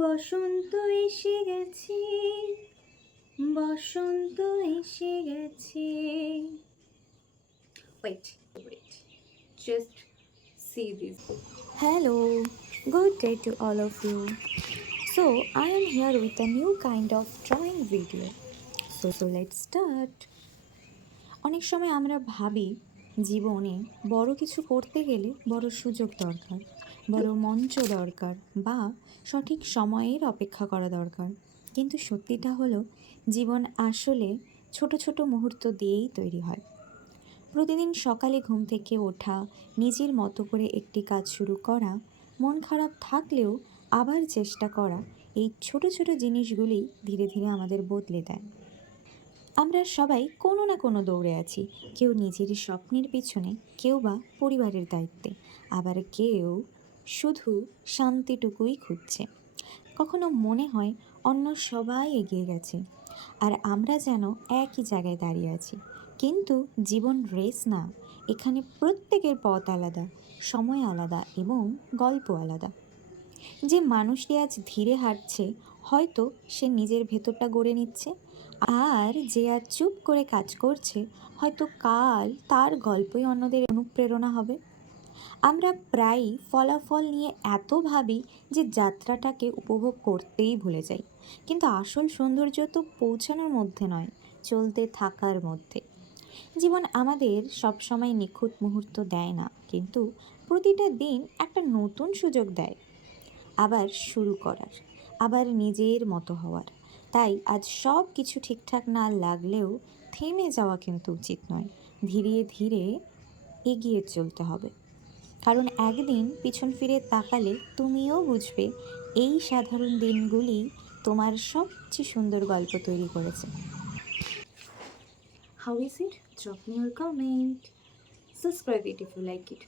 বসন্ত এসে গেছে, বসন্ত এসে গেছে। Wait, just see this. Hello, good day to all of you. So, I am here with a new kind of drawing video. So let's start. অনেক সময় আমরা ভাবি জীবনে বড় কিছু করতে গেলে বড় সুযোগ দরকার, বড় মঞ্চ দরকার বা সঠিক সময়ের অপেক্ষা করা দরকার। কিন্তু সত্যিটা হলো জীবন আসলে ছোট ছোট মুহূর্ত দিয়েই তৈরি হয়। প্রতিদিন সকালে ঘুম থেকে ওঠা, নিজের মতো করে একটি কাজ শুরু করা, মন খারাপ থাকলেও আবার চেষ্টা করা, এই ছোট ছোট জিনিসগুলি ধীরে ধীরে আমাদের বদলে দেয়। আমরা সবাই কোনো না কোনো দৌড়ে আছি, কেউ নিজের স্বপ্নের পিছনে, কেউ বা পরিবারের দায়িত্বে, আবার কেউ শুধু শান্তিটুকুই খুঁজছে। কখনো মনে হয় অন্য সবাই এগিয়ে গেছে আর আমরা যেন একই জায়গায় দাঁড়িয়ে আছি। কিন্তু জীবন রেস না, এখানে প্রত্যেকের পথ আলাদা, সময় আলাদা এবং গল্প আলাদা। যে মানুষটি আজ ধীরে হাঁটছে, হয়তো সে নিজের ভেতরটা গড়ে নিচ্ছে, আর যে আজ চুপ করে কাজ করছে, হয়তো কাল তার গল্পই অন্যদের অনুপ্রেরণা হবে। আমরা প্রায়ই ফলাফল নিয়ে এত ভাবি যে যাত্রাটাকে উপভোগ করতেই ভুলে যাই। কিন্তু আসল সৌন্দর্য তো পৌঁছানোর মধ্যে নয়, চলতে থাকার মধ্যে। জীবন আমাদের সবসময় নিখুঁত মুহূর্ত দেয় না, কিন্তু প্রতিটা দিন একটা নতুন সুযোগ দেয় আবার শুরু করার, আবার নিজের মতো হওয়ার। তাই আজ সব কিছু ঠিকঠাক না লাগলেও থেমে যাওয়া কিন্তু উচিত নয়, ধীরে ধীরে এগিয়ে চলতে হবে। কারণ একদিন পিছন ফিরে তাকালে তুমিও বুঝবে এই সাধারণ দিনগুলি তোমার সবচেয়ে সুন্দর গল্প তৈরি করেছে। How is it? Drop me your comment. Subscribe it if you like it.